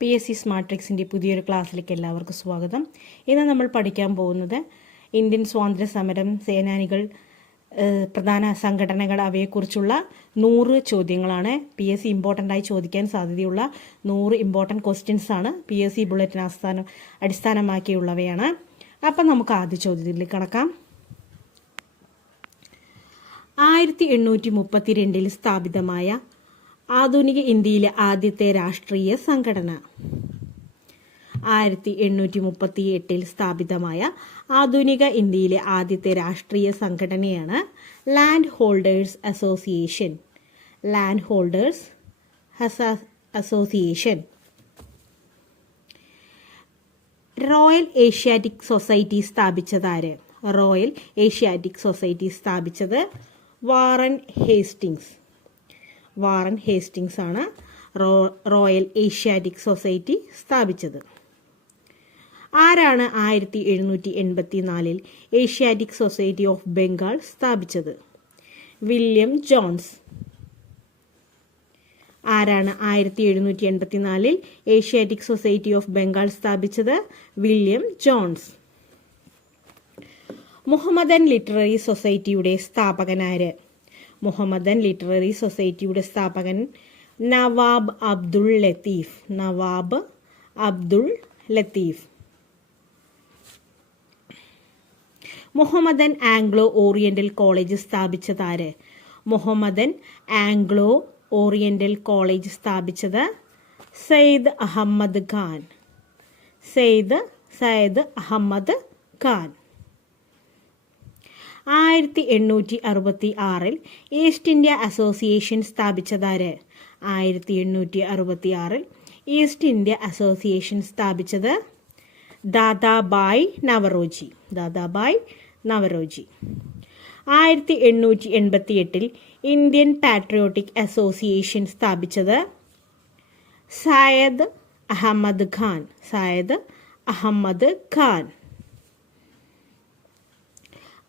PSC smart ട്രിക്സിൻ്റെ പുതിയൊരു ക്ലാസ്സിലേക്ക് എല്ലാവർക്കും സ്വാഗതം. ഇന്ന് നമ്മൾ പഠിക്കാൻ പോകുന്നത് ഇന്ത്യൻ സ്വാതന്ത്ര്യ സമരം സേനാനികൾ, പ്രധാന സംഘടനകൾ, അവയെക്കുറിച്ചുള്ള 100 ചോദ്യങ്ങളാണ്. PSC ഇമ്പോർട്ടൻ്റ് ആയി ചോദിക്കാൻ സാധ്യതയുള്ള 100 ഇമ്പോർട്ടൻറ്റ് ക്വസ്റ്റ്യൻസ് ആണ്. PSC ബുള്ളറ്റിൻ അടിസ്ഥാനമാക്കിയുള്ളവയാണ്. അപ്പം നമുക്ക് ആദ്യ ചോദ്യത്തിലേക്ക് കടക്കാം. 1832 സ്ഥാപിതമായ ആധുനിക ഇന്ത്യയിലെ ആദ്യത്തെ രാഷ്ട്രീയ സംഘടന. 1838 സ്ഥാപിതമായ ആധുനിക ഇന്ത്യയിലെ ആദ്യത്തെ രാഷ്ട്രീയ സംഘടനയാണ് land holders association. Land holders association. Royal Asiatic Society സ്ഥാപിച്ചതാര്? റോയൽ ഏഷ്യാറ്റിക് സൊസൈറ്റി സ്ഥാപിച്ചത് വാറൻ ഹേസ്റ്റിങ്സ്. വാറൻ ഹേസ്റ്റിങ്സ് ആണ് റോയൽ ഏഷ്യാറ്റിക് സൊസൈറ്റി സ്ഥാപിച്ചത്. ആരാണ് 1784 ഏഷ്യാറ്റിക് സൊസൈറ്റി ഓഫ് ബംഗാൾ സ്ഥാപിച്ചത്? William Jones. ആരാണ് 1784 ഏഷ്യാറ്റിക് സൊസൈറ്റി ഓഫ് ബംഗാൾ സ്ഥാപിച്ചത്? William John's. മുഹമ്മദൻ ലിറ്റററി സൊസൈറ്റിയുടെ സ്ഥാപകനാര്? മുഹമ്മദൻ ലിറ്റററി സൊസൈറ്റിയുടെ സ്ഥാപകൻ Nawab Abdul Latif. Nawab Abdul Latif. Mohammedan Anglo Oriental College സ്ഥാപിച്ചതാര്? മുഹമ്മദൻ ആംഗ്ലോ ഓറിയന്റൽ കോളേജ് സ്ഥാപിച്ചത് Syed Ahmed Khan. Syed Ahmed Khan. 1866 East India Association സ്ഥാപിച്ചതാര്? 1866 ഈസ്റ്റ് ഇന്ത്യ അസോസിയേഷൻ സ്ഥാപിച്ചത് Dadabhai Naoroji. Dadabhai Naoroji. 1888 Indian Patriotic Association സ്ഥാപിച്ചത് സയ്യിദ് അഹമ്മദ് ഖാൻ. സയ്യിദ് അഹമ്മദ് ഖാൻ.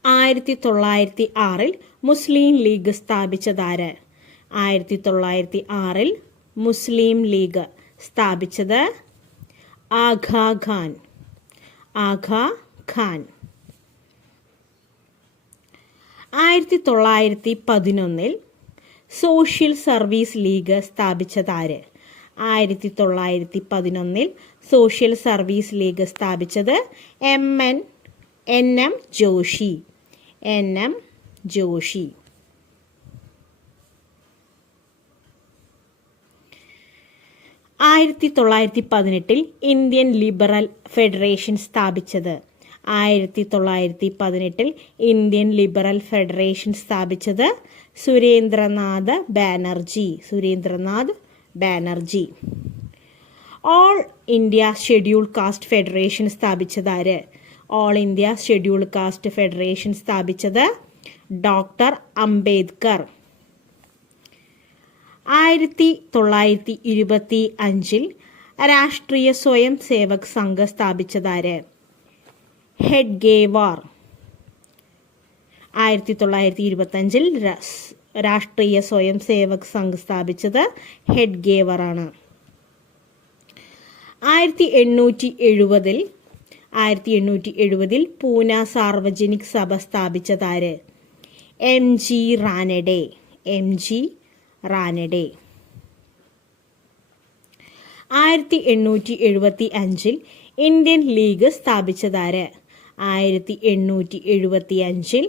1906 മുസ്ലിം ലീഗ് സ്ഥാപിച്ചതാര്? 1906 മുസ്ലിം ലീഗ് സ്ഥാപിച്ചത് Aga Khan. Aga Khan. 1911 social service league സ്ഥാപിച്ചതാര്? 1911 സോഷ്യൽ സർവീസ് ലീഗ് സ്ഥാപിച്ചത് NM Joshi. NM Joshi. 1918 Indian Liberal Federation സ്ഥാപിച്ചത്? 1918 ഇന്ത്യൻ ലിബറൽ ഫെഡറേഷൻ സ്ഥാപിച്ചത് Surendranath Banerjee. Surendranath Banerjee. All India scheduled caste federation സ്ഥാപിച്ചതാര്? All India scheduled caste federation സ്ഥാപിച്ചത് doctor Ambedkar. 1925 Rashtriya സ്വയം സേവക് സംഘ് സ്ഥാപിച്ചതാര്? ഹെഡ്ഗേവാർ. 1925 രാഷ്ട്രീയ സ്വയം സേവക് സംഘ് സ്ഥാപിച്ചത് ഹെഡ്ഗേവാർ ആണ്. 1870 പൂന സാർവജനിക് സഭ സ്ഥാപിച്ചതാര്? MG Ranade. MG Ranade. 1875 Indian League സ്ഥാപിച്ചതാര്? 1875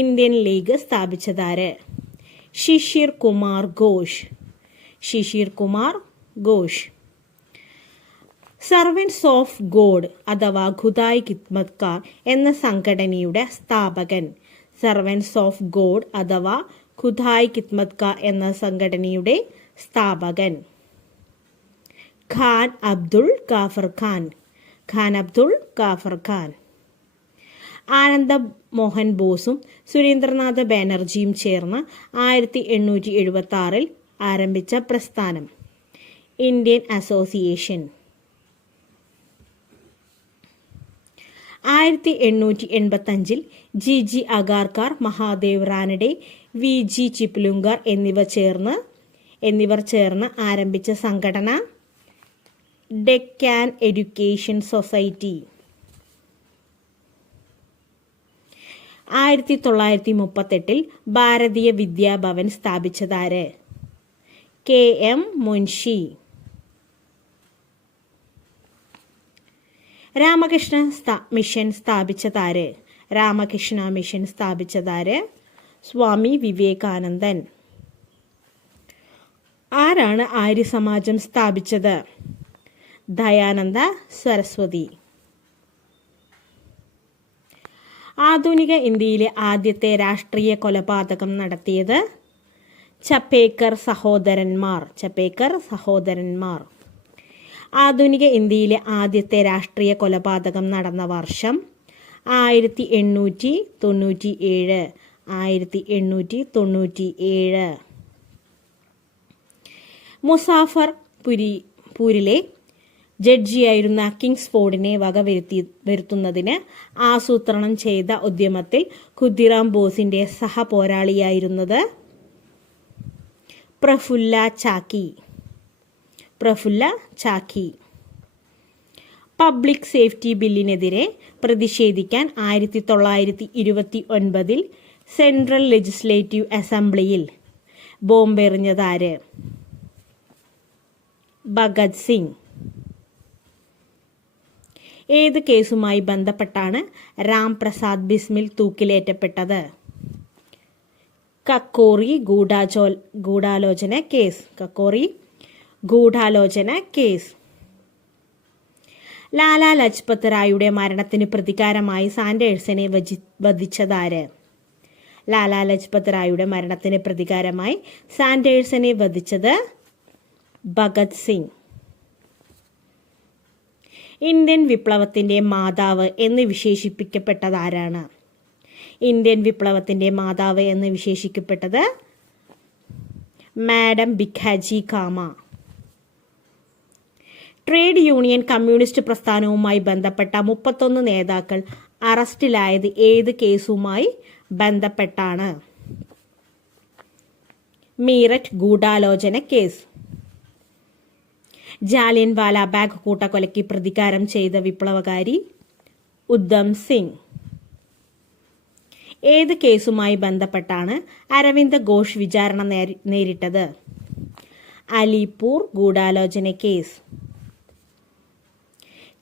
ഇന്ത്യൻ ലീഗ് സ്ഥാപിച്ചതാര്? Sisir Kumar Ghosh. Sisir Kumar Ghosh. Servants of God അഥവാ ഖുദായ് ഖിദ്മത്കാർ എന്ന സംഘടനയുടെ സ്ഥാപകൻ? സർവൻസ് ഓഫ് ഗോഡ് അഥവാ ഖുദായ് ഖിദ്മത്കാർ എന്ന സംഘടനയുടെ സ്ഥാപകൻ ഖാൻ അബ്ദുൾ ഗാഫർ ഖാൻ. ഖാൻ അബ്ദുൾ ഗാഫർ ഖാൻ. ആനന്ദ മോഹൻ ബോസും സുരേന്ദ്രനാഥ് ബാനർജിയും ചേർന്ന് 1876 ആരംഭിച്ച പ്രസ്ഥാനം Indian association. 1885 GG Agarkar, Mahadev Ranade, VG Chiplunkar എന്നിവർ ചേർന്ന് ആരംഭിച്ച സംഘടന ഡെക്കാൻ എഡ്യൂക്കേഷൻ സൊസൈറ്റി. 1938 ഭാരതീയ വിദ്യാഭവൻ സ്ഥാപിച്ചതാര്? KM മുൻഷി. രാമകൃഷ്ണ മിഷൻ സ്ഥാപിച്ചതാര്? രാമകൃഷ്ണ മിഷൻ സ്ഥാപിച്ചതാര്? സ്വാമി വിവേകാനന്ദൻ. ആരാണ് ആര്യസമാജം സ്ഥാപിച്ചത്? ദയാനന്ദ സരസ്വതി. ആധുനിക ഇന്ത്യയിലെ ആദ്യത്തെ രാഷ്ട്രീയ കൊലപാതകം നടത്തിയത്? ചപ്പേക്കർ സഹോദരന്മാർ. ചപ്പേക്കർ സഹോദരന്മാർ. ആധുനിക ഇന്ത്യയിലെ ആദ്യത്തെ രാഷ്ട്രീയ കൊലപാതകം നടന്ന വർഷം 1897. 1897. മുസാഫർ പൂരിലെ ജഡ്ജിയായിരുന്ന കിങ്സ്ഫോർഡിനെ വരുത്തുന്നതിന് ആസൂത്രണം ചെയ്ത ഉദ്യമത്തിൽ ഖുദിറാം ബോസിന്റെ സഹപോരാളിയായിരുന്നത് പ്രഫുല്ല ചാക്കി. പ്രഫുല്ല ചാക്കി. പബ്ലിക് സേഫ്റ്റി ബില്ലിനെതിരെ പ്രതിഷേധിക്കാൻ 1929 സെൻട്രൽ ലെജിസ്ലേറ്റീവ് അസംബ്ലിയിൽ ബോംബെറിഞ്ഞതാര്? ഭഗത് സിംഗ്. ഏത് കേസുമായി ബന്ധപ്പെട്ടാണ് രാം പ്രസാദ് ബിസ്മിൽ തൂക്കിലേറ്റപ്പെട്ടത്? കക്കോറി ഗൂഢാലോചന കേസ്. കക്കോറി ഗൂഢാലോചന കേസ്. ലാലാ ലജ്പത് റായിയുടെ മരണത്തിന് പ്രതികാരമായി സാൻഡേഴ്സിനെ വധിച്ചതാര്? ലാലാ ലജ്പത് റായിയുടെ മരണത്തിന് പ്രതികാരമായി സാൻഡേഴ്സിനെ വധിച്ചത് ഭഗത് സിംഗ്. ഇന്ത്യൻ വിപ്ലവത്തിന്റെ മാതാവ് എന്ന് വിശേഷിപ്പിക്കപ്പെട്ടതാരാണ്? ഇന്ത്യൻ വിപ്ലവത്തിന്റെ മാതാവ് എന്ന് വിശേഷിക്കപ്പെട്ടത് മാഡം ഭിക്കാജി കാമ. ട്രേഡ് യൂണിയൻ കമ്മ്യൂണിസ്റ്റ് പ്രസ്ഥാനവുമായി ബന്ധപ്പെട്ട 31 നേതാക്കൾ അറസ്റ്റിലായത് ഏത് കേസുമായി ബന്ധപ്പെട്ടാണ്? മീററ്റ് ഗൂഢാലോചന കേസ്. ജാലിയൻ വാലാബാഗ് കൂട്ടക്കൊലയ്ക്ക് പ്രതികാരം ചെയ്ത വിപ്ലവകാരി ഉദ്ധം സിംഗ്. ഏത് കേസുമായി ബന്ധപ്പെട്ടാണ് അരവിന്ദ് ഘോഷ് വിചാരണ നേരിട്ടത്? അലിപൂർ ഗൂഢാലോചന കേസ്.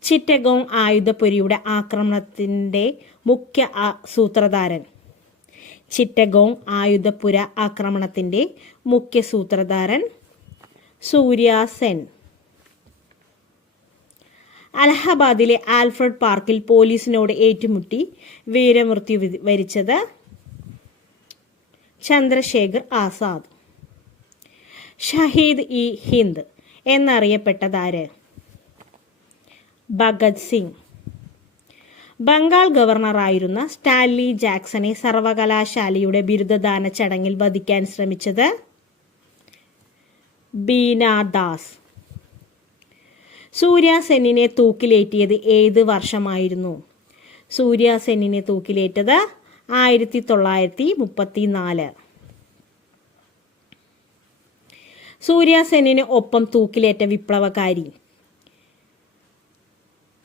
ചിറ്റഗോങ് ആയുധപുരയുടെ ആക്രമണത്തിന്റെ മുഖ്യ സൂത്രധാരൻ? ചിറ്റഗോങ് ആയുധപുര ആക്രമണത്തിന്റെ മുഖ്യ സൂത്രധാരൻ സൂര്യ സെൻ. അലഹബാദിലെ ആൽഫ്രഡ് പാർക്കിൽ പോലീസിനോട് ഏറ്റുമുട്ടി വീരമൃത്യു വരിച്ചത് ചന്ദ്രശേഖർ ആസാദ്. ഷഹീദ് ഇ ഹിന്ദ് എന്നറിയപ്പെട്ടതാര്? ഭഗത് സിംഗ്. ബംഗാൾ ഗവർണറായിരുന്ന സ്റ്റാൻലി ജാക്സനെ സർവകലാശാലയുടെ ബിരുദദാന ചടങ്ങിൽ വധിക്കാൻ ശ്രമിച്ചത് ബീനാ ദാസ്. സൂര്യ സെന്നിനെ തൂക്കിലേറ്റിയത് ഏത് വർഷമായിരുന്നു? സൂര്യ സെന്നിനെ തൂക്കിലേറ്റത് 1934. സൂര്യ സെന്നിന് ഒപ്പം തൂക്കിലേറ്റ വിപ്ലവകാരി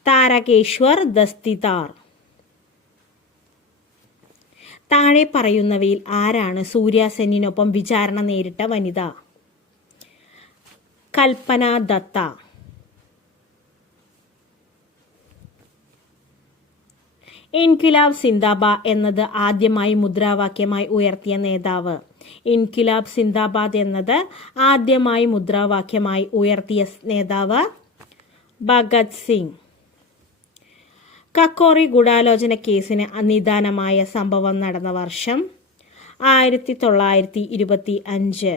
താരകേശ്വർ ദസ്തിദാർ. താഴെ പറയുന്നവയിൽ ആരാണ് സൂര്യ സെന്നിനൊപ്പം വിചാരണ നേരിട്ട വനിത? കൽപ്പന ദത്ത. ഇൻക്വിലാബ് സിന്ദാബാദ് എന്നത് ആദ്യമായി മുദ്രാവാക്യമായി ഉയർത്തിയ നേതാവ്? ഇൻക്വിലാബ് സിന്ദാബാദ് എന്നത് ആദ്യമായി മുദ്രാവാക്യമായി ഉയർത്തിയ നേതാവ് ഭഗത് സിംഗ്. കക്കോറി ഗൂഢാലോചന കേസിന് നിദാനമായ സംഭവം നടന്ന വർഷം 1925.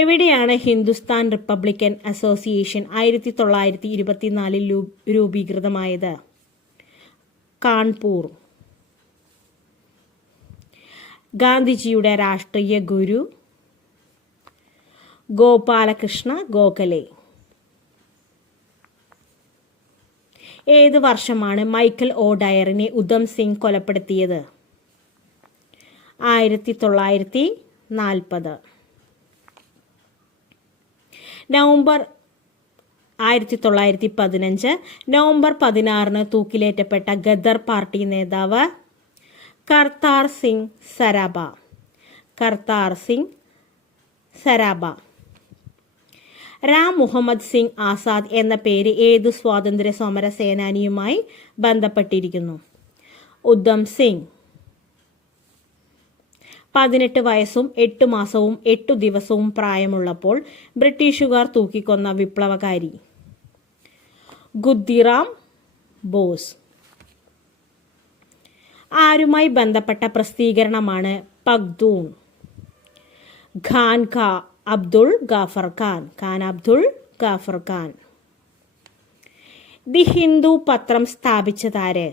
എവിടെയാണ് ഹിന്ദുസ്ഥാൻ റിപ്പബ്ലിക്കൻ അസോസിയേഷൻ 1924 രൂപീകൃതമായത്? കാൺപൂർ. ഗാന്ധിജിയുടെ രാഷ്ട്രീയ ഗുരു ഗോപാലകൃഷ്ണ ഗോഖലെ. ഏത് വർഷമാണ് മൈക്കൽ ഒ ഡയറിനെ ഉദ്ധം സിംഗ് കൊലപ്പെടുത്തിയത്? 1940. നവംബർ 1915 നവംബർ 16 തൂക്കിലേറ്റപ്പെട്ട ഗദർ പാർട്ടി നേതാവ് കർത്താർ സിംഗ് സരാഭ. കർത്താർ സിംഗ് സരാഭ. റാം മുഹമ്മദ് സിംഗ് ആസാദ് എന്ന പേര് ഏതു സ്വാതന്ത്ര്യ സമര സേനാനിയുമായി ബന്ധപ്പെട്ടിരിക്കുന്നു? ഉദ്ധം സിംഗ്. 18 വയസ്സും 8 മാസവും 8 ദിവസവും പ്രായമുള്ളപ്പോൾ ബ്രിട്ടീഷുകാർ തൂക്കിക്കൊന്ന വിപ്ലവകാരി? ഖുദ്ദിറാം ബോസ്. ആരുമായി ബന്ധപ്പെട്ട പ്രസിദ്ധീകരണമാണ് പഖ്തൂൺ? ഖാൻ അബ്ദുൾ ഗാഫർ ഖാൻ. ഖാൻ അബ്ദുൾ ഗാഫർ ഖാൻ. ദി ഹിന്ദു പത്രം സ്ഥാപിച്ചതാര്?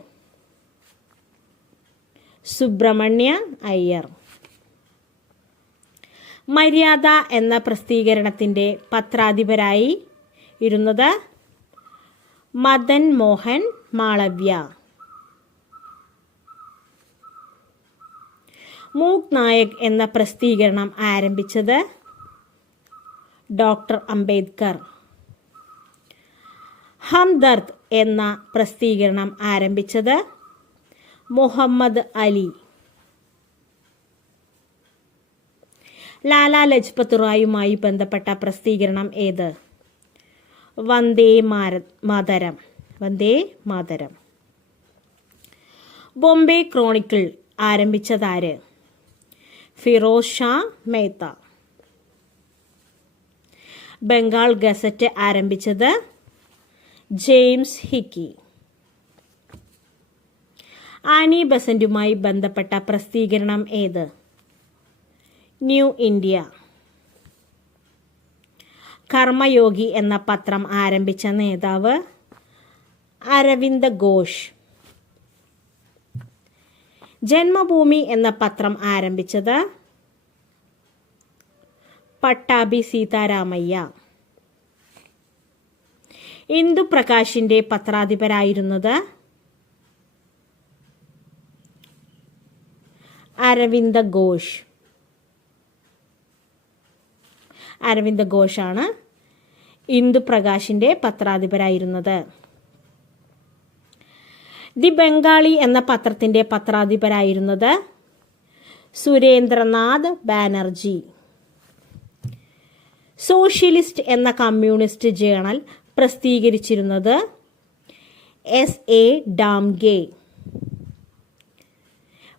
സുബ്രഹ്മണ്യ അയ്യർ. മര്യാദ എന്ന പ്രസിദ്ധീകരണത്തിൻ്റെ പത്രാധിപരായി ഇരുന്നത് മദൻ മോഹൻ മാളവ്യ. മൂക് നായക് എന്ന പ്രസിദ്ധീകരണം ആരംഭിച്ചത് ഡോക്ടർ അംബേദ്കർ. ഹംദർദ് എന്ന പ്രസിദ്ധീകരണം ആരംഭിച്ചത് മുഹമ്മദ് അലി. ലാലാ ലജ്പത് റായുമായി ബന്ധപ്പെട്ട പ്രസിദ്ധീകരണം ഏത്? വന്ദേ മാതരം. വന്ദേ മാതരം. ബോംബെ ക്രോണിക്കിൾ ആരംഭിച്ചതാര്? ഫിറോസ് ഷാ മേത്ത. ബംഗാൾ ഗസറ്റ് ആരംഭിച്ചത് ജെയിംസ് ഹിക്കി. ആനി ബസന്റുമായി ബന്ധപ്പെട്ട പ്രസിദ്ധീകരണം ഏത്? New India. കർമ്മയോഗി എന്ന പത്രം ആരംഭിച്ച നേതാവ് അരവിന്ദ ഘോഷ്. ജന്മഭൂമി എന്ന പത്രം ആരംഭിച്ചത് പട്ടാഭി സീതാരാമയ്യ. ഇന്ദുപ്രകാശിന്റെ പത്രാധിപരായിരുന്നത് അരവിന്ദ ഘോഷ്. അരവിന്ദ ഘോഷാണ് ഇന്ദുപ്രകാശിന്റെ പത്രാധിപരായിരുന്നത്. ദി ബംഗാളി എന്ന പത്രത്തിന്റെ പത്രാധിപരായിരുന്നത് സുരേന്ദ്രനാഥ് ബാനർജി. സോഷ്യലിസ്റ്റ് എന്ന കമ്മ്യൂണിസ്റ്റ് ജേണൽ പ്രസിദ്ധീകരിച്ചിരുന്നത് S.A. ഡാംഗെ.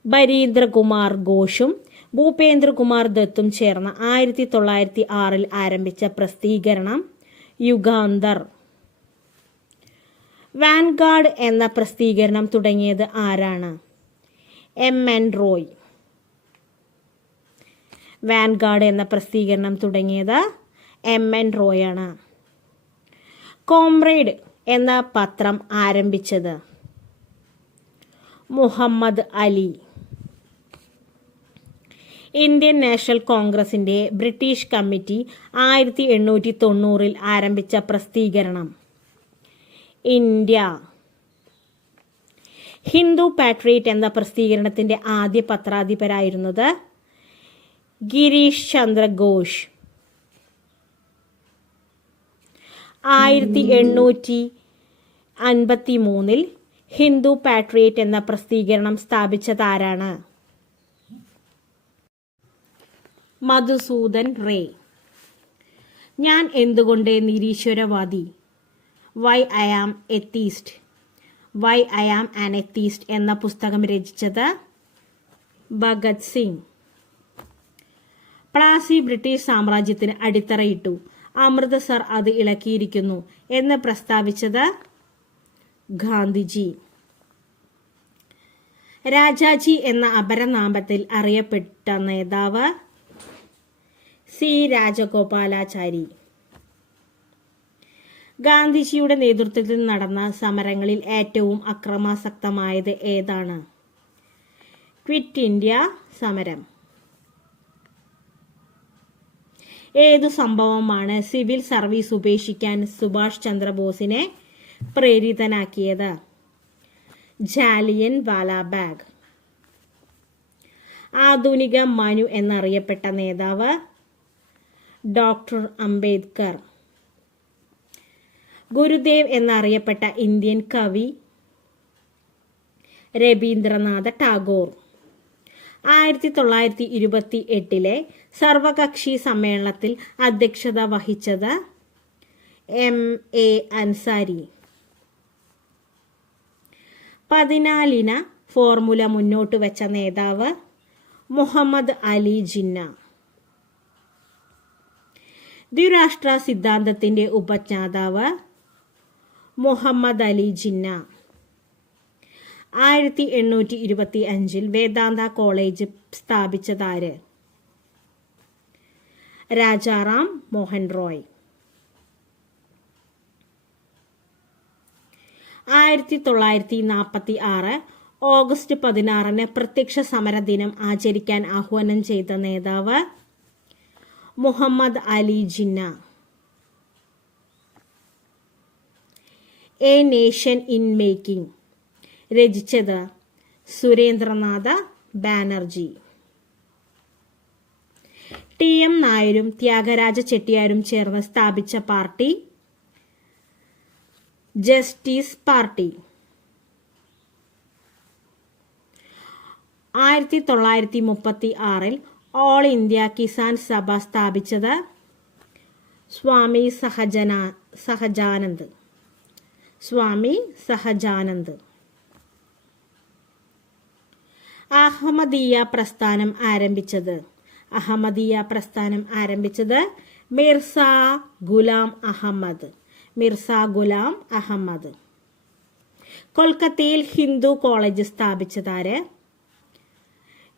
ബരീന്ദ്രകുമാർ ഘോഷും ഭൂപേന്ദ്രകുമാർ ദത്തും ചേർന്ന് 1906 ആരംഭിച്ച പ്രസിദ്ധീകരണം യുഗാന്തർ. വാൻഗാർഡ് എന്ന പ്രസിദ്ധീകരണം തുടങ്ങിയത് ആരാണ്? M.N. റോയ്. വാൻഗാർഡ് എന്ന പ്രസിദ്ധീകരണം തുടങ്ങിയത് M.N. റോയാണ്. കോമ്രേഡ് എന്ന പത്രം ആരംഭിച്ചത് മുഹമ്മദ് അലി. ഇന്ത്യൻ നാഷണൽ കോൺഗ്രസിന്റെ ബ്രിട്ടീഷ് കമ്മിറ്റി 1890 ആരംഭിച്ച പ്രസിദ്ധീകരണം ഇന്ത്യ. ഹിന്ദു പാട്രിയറ്റ് എന്ന പ്രസിദ്ധീകരണത്തിന്റെ ആദ്യ പത്രാധിപരായിരുന്നത് ഗിരീഷ് ചന്ദ്ര ഘോഷ്. 1853 ഹിന്ദു പാട്രിയറ്റ് എന്ന പ്രസിദ്ധീകരണം സ്ഥാപിച്ചതാരാണ്? മധുസൂദൻ റേ. ഞാൻ എന്തുകൊണ്ട് നിരീശ്വരവാദി? Why I am atheist. Why I am an atheist എന്ന പുസ്തകം രചിച്ചത് ഭഗത് സിംഗ്. പ്ലാസി ബ്രിട്ടീഷ് സാമ്രാജ്യത്തിന് അടിത്തറയിട്ടു, അമൃതസർ അത് ഇളക്കിയിരിക്കുന്നു എന്ന് പ്രസ്താവിച്ചത് ഗാന്ധിജി. രാജാജി എന്ന അപരനാമത്തിൽ അറിയപ്പെട്ട നേതാവ് സി രാജഗോപാലാചാരി. ഗാന്ധിജിയുടെ നേതൃത്വത്തിൽ നടന്ന സമരങ്ങളിൽ ഏറ്റവും അക്രമാസക്തമായത് ഏതാണ്? ക്വിറ്റ് ഇന്ത്യ സമരം. ഏതു സംഭവമാണ് സിവിൽ സർവീസ് ഉപേക്ഷിക്കാൻ സുഭാഷ് ചന്ദ്രബോസിനെ പ്രേരിതനാക്കിയത്? ജാലിയൻ വാലാബാഗ്. ആധുനിക മനു എന്നറിയപ്പെട്ട നേതാവ് ഡോക്ടർ അംബേദ്കർ. ഗുരുദേവ് എന്നറിയപ്പെട്ട ഇന്ത്യൻ കവി രവീന്ദ്രനാഥ ടാഗോർ. 1928 സർവകക്ഷി സമ്മേളനത്തിൽ അധ്യക്ഷത വഹിച്ചത് MA അൻസാരി. 14 ഫോർമുല മുന്നോട്ട് വെച്ച നേതാവ് മുഹമ്മദ് അലി ജിന്ന. ദ്വിരാഷ്ട്ര സിദ്ധാന്തത്തിന്റെ ഉപജ്ഞാതാവ് മുഹമ്മദ് അലി ജിന്ന. 1825 വേദാന്ത കോളേജ് സ്ഥാപിച്ചതാര്? രാജാറാം മോഹൻ റോയ്. 1946 ഓഗസ്റ്റ് 16 പ്രത്യക്ഷ സമര ദിനം ആചരിക്കാൻ ആഹ്വാനം ചെയ്ത നേതാവ് Muhammad Ali Jinnah. A nation in making രചിച്ചത് സുരേന്ദ്രനാഥ ബാനർജി. TM നായരും ത്യാഗരാജ ചെട്ടിയാരും ചേർന്ന് സ്ഥാപിച്ച party justice party. 1936 all India Kisan Sabha സ്ഥാപിച്ചത് സ്വാമി സഹജാനന്ദ്. അഹമ്മദീയ പ്രസ്ഥാനം ആരംഭിച്ചത് മിർസ ഗുലാം അഹമ്മദ്. കൊൽക്കത്തയിൽ ഹിന്ദു കോളേജ് സ്ഥാപിച്ചതാര്?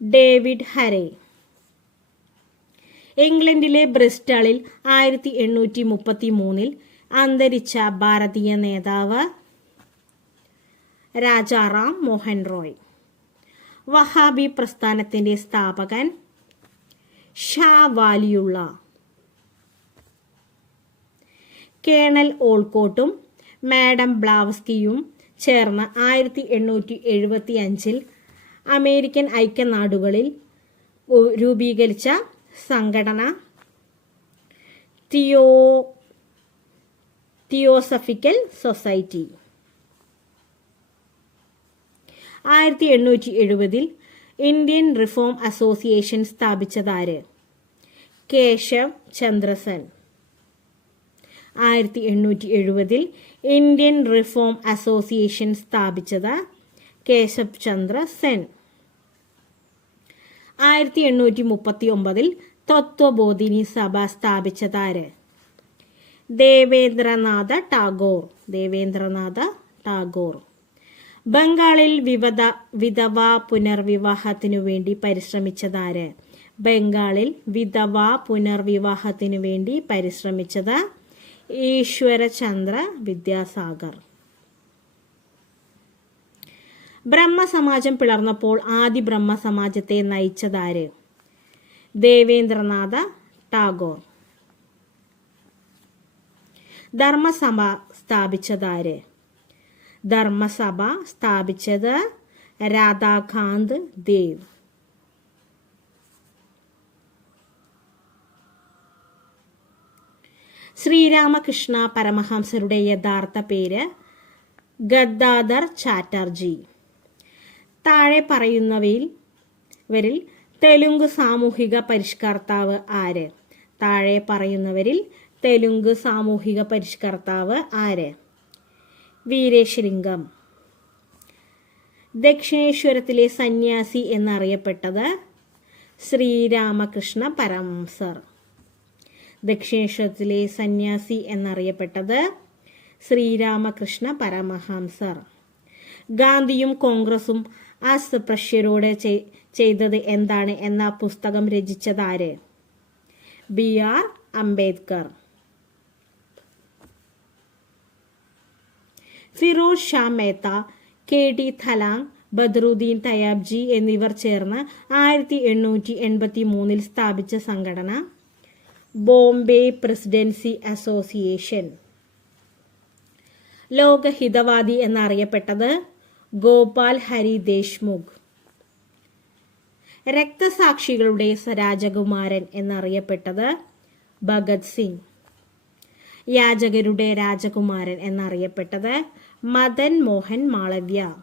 ഡേവിഡ് ഹരെ. ഇംഗ്ലണ്ടിലെ ബ്രിസ്റ്റളിൽ 1833 അന്തരിച്ച ഭാരതീയ നേതാവ് രാജാറാം മോഹൻ റോയ്. വഹാബി പ്രസ്ഥാനത്തിന്റെ സ്ഥാപകൻ ഷാ വാലിയുള്ള. കേണൽ ഓൾക്കോട്ടും മാഡം ബ്ലാവസ്കിയും ചേർന്ന് 1875 അമേരിക്കൻ ഐക്യനാടുകളിൽ രൂപീകരിച്ച സംഘടന Theosophical Society. 1870 Indian Reform Association സ്ഥാപിച്ചതാര്? Keshav Chandra Sen. 1870 Indian Reform Association സ്ഥാപിച്ചത് കേശവ് ചന്ദ്ര സെൻ. 1839 തത്വബോധിനി സഭ സ്ഥാപിച്ചതാര്? ദേവേന്ദ്രനാഥ ടാഗോർ. ബംഗാളിൽ വിധവാ പുനർവിവാഹത്തിനു വേണ്ടി പരിശ്രമിച്ചതാര്? ഈശ്വരചന്ദ്ര വിദ്യാസാഗർ. ബ്രഹ്മസമാജം പിളർന്നപ്പോൾ ആദി ബ്രഹ്മസമാജത്തെ നയിച്ചതാര്? ദേവേന്ദ്രനാഥ ടാഗോർ. ധർമ്മസഭ സ്ഥാപിച്ചതാര്? രാധാകാന്ത് ദേവ്. ശ്രീരാമകൃഷ്ണ പരമഹംസരുടെ യഥാർത്ഥ പേര് ഗദ്ദാധർ ചാറ്റർജി. താഴെ പറയുന്നവരിൽ തെലുങ്ക് സാമൂഹിക പരിഷ്കർത്താവ് ആര്? വീരേശലിംഗം. ദക്ഷിണേശ്വരത്തിലെ സന്യാസി എന്നറിയപ്പെട്ടത് ശ്രീരാമകൃഷ്ണ പരമഹംസർ. ഗാന്ധിയും കോൺഗ്രസും അസ്പൃശ്യരോട് ചെയ്തത് എന്താണ് എന്ന പുസ്തകം രചിച്ചതാര്? BR അംബേദ്കർ. ഫിറോസ് ഷാ മേത്ത, KT ഥലാങ്, ബദ്രുദ്ദീൻ തയാബ്ജി എന്നിവർ ചേർന്ന് 1883 സ്ഥാപിച്ച സംഘടന ബോംബെ പ്രസിഡൻസി അസോസിയേഷൻ. ലോകഹിതവാദി എന്നറിയപ്പെട്ടത് ഗോപാൽ ഹരി ദേശ്മുഖ്. രക്തസാക്ഷികളുടെ രാജകുമാരൻ എന്നറിയപ്പെട്ടത് ഭഗത് സിംഗ്. യാചകരുടെ രാജകുമാരൻ എന്നറിയപ്പെട്ടത്? മദൻ മോഹൻ മാളവ്യ.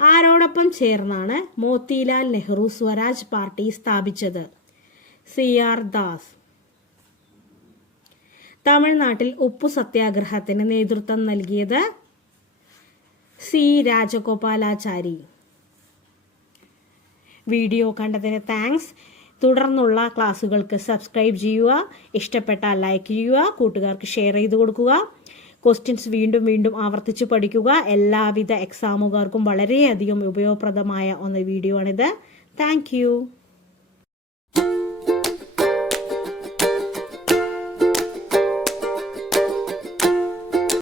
ആരോടൊപ്പം ചേർന്നാണ് മോത്തിലാൽ നെഹ്റു സ്വരാജ് പാർട്ടി സ്ഥാപിച്ചത്? CR ദാസ്. തമിഴ്നാട്ടിൽ ഉപ്പു സത്യാഗ്രഹത്തിന് നേതൃത്വം നൽകിയത്? C രാജഗോപാലാചാരി. വീഡിയോ കണ്ടതിന് താങ്ക്സ്. തുടർന്നുള്ള ക്ലാസ്സുകൾക്ക് സബ്സ്ക്രൈബ് ചെയ്യുക. ഇഷ്ടപ്പെട്ടാൽ ലൈക്ക് ചെയ്യുക. കൂട്ടുകാർക്ക് ഷെയർ ചെയ്ത് കൊടുക്കുക. ക്വസ്റ്റ്യൻസ് വീണ്ടും വീണ്ടും ആവർത്തിച്ച് പഠിക്കുക. എല്ലാവിധ എക്സാമുകാർക്കും വളരെയധികം ഉപയോഗപ്രദമായ വീഡിയോ ആണിത്. താങ്ക്